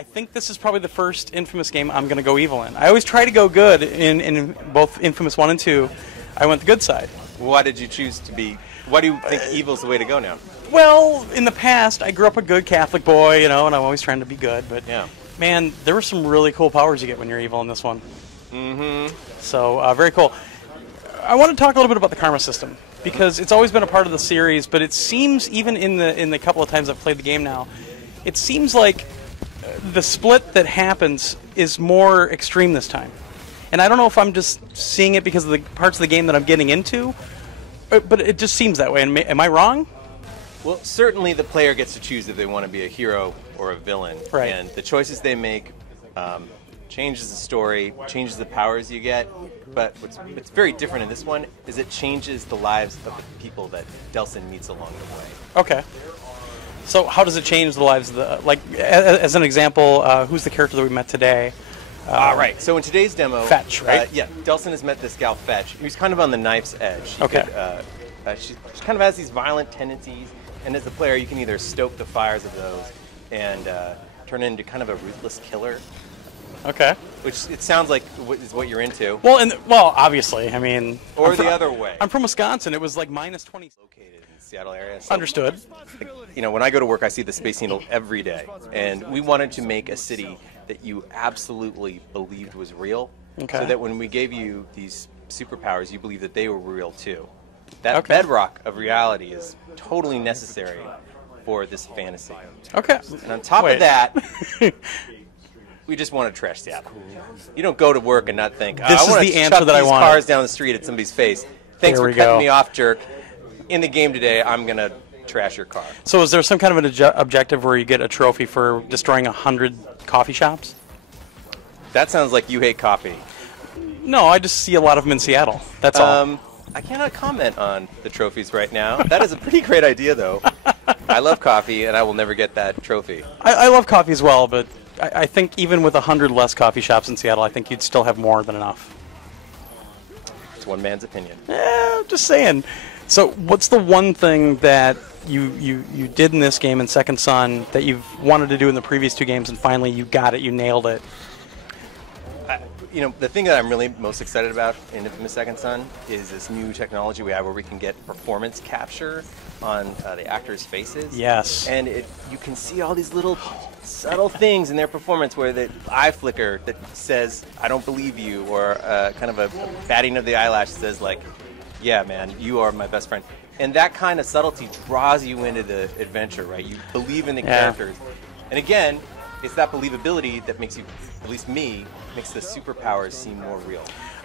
I think this is probably the first Infamous game I'm going to go evil in. I always try to go good in both Infamous 1 and 2. I went the good side. Why did you choose to be... Why do you think evil's the way to go now? Well, in the past, I grew up a good Catholic boy, and I'm always trying to be good. But, yeah. Man, there were some really cool powers you get when you're evil in this one. Mm-hmm. So, very cool. I want to talk a little bit about the karma system, because it's always been a part of the series, but it seems, even in the couple of times I've played the game now, it seems like the split that happens is more extreme this time. And I don't know if I'm just seeing it because of the parts of the game that I'm getting into, but it just seems that way. And am I wrong? Well, certainly the player gets to choose if they want to be a hero or a villain. Right. And the choices they make changes the story, changes the powers you get. But what's very different in this one is it changes the lives of the people that Delsin meets along the way. Okay. So how does it change the lives of the... Like, as an example, who's the character that we met today? Right. So in today's demo... Fetch, right? Yeah. Delsin has met this gal, Fetch, who's kind of on the knife's edge. Okay. She kind of has these violent tendencies, and as the player, you can either stoke the fires of those and turn into kind of a ruthless killer. Okay. Which it sounds like is what you're into. Well, obviously, I mean... Or the other way. I'm from Wisconsin. It was like minus 20... Located in the Seattle area. So, Understood. You know, when I go to work, I see the Space Needle every day. And we wanted to make a city that you absolutely believed was real. Okay. So that when we gave you these superpowers, you believe that they were real too. That bedrock of reality is totally necessary for this fantasy. Okay. And on top of that... We just want to trash Seattle. You don't go to work and not think, this is the answer that I want. Cars down the street at somebody's face. Thanks for cutting me off, jerk. In the game today, I'm going to trash your car. So is there some kind of an objective where you get a trophy for destroying 100 coffee shops? That sounds like you hate coffee. No, I just see a lot of them in Seattle. That's all. I cannot comment on the trophies right now. That is a pretty great idea, though. I love coffee, and I will never get that trophy. I love coffee as well, but I think even with 100 less coffee shops in Seattle, I think you'd still have more than enough. It's one man's opinion. Yeah, just saying. So what's the one thing that you did in this game in Second Son that you've wanted to do in the previous two games and finally you got it, you nailed it? You know, the thing that I'm really most excited about in Infamous Second Son is this new technology we have where we can get performance capture on the actors' faces. Yes. And you can see all these little subtle things in their performance where the eye flicker that says, I don't believe you, or kind of a batting of the eyelash says, like, yeah, man, you are my best friend. And that kind of subtlety draws you into the adventure, right? You believe in the characters. And again, it's that believability that makes you, at least me, makes the superpowers seem more real.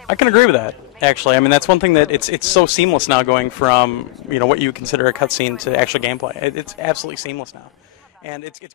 I can agree with that, actually. I mean, that's one thing that it's so seamless now, going from what you consider a cutscene to actual gameplay. It's absolutely seamless now, and it's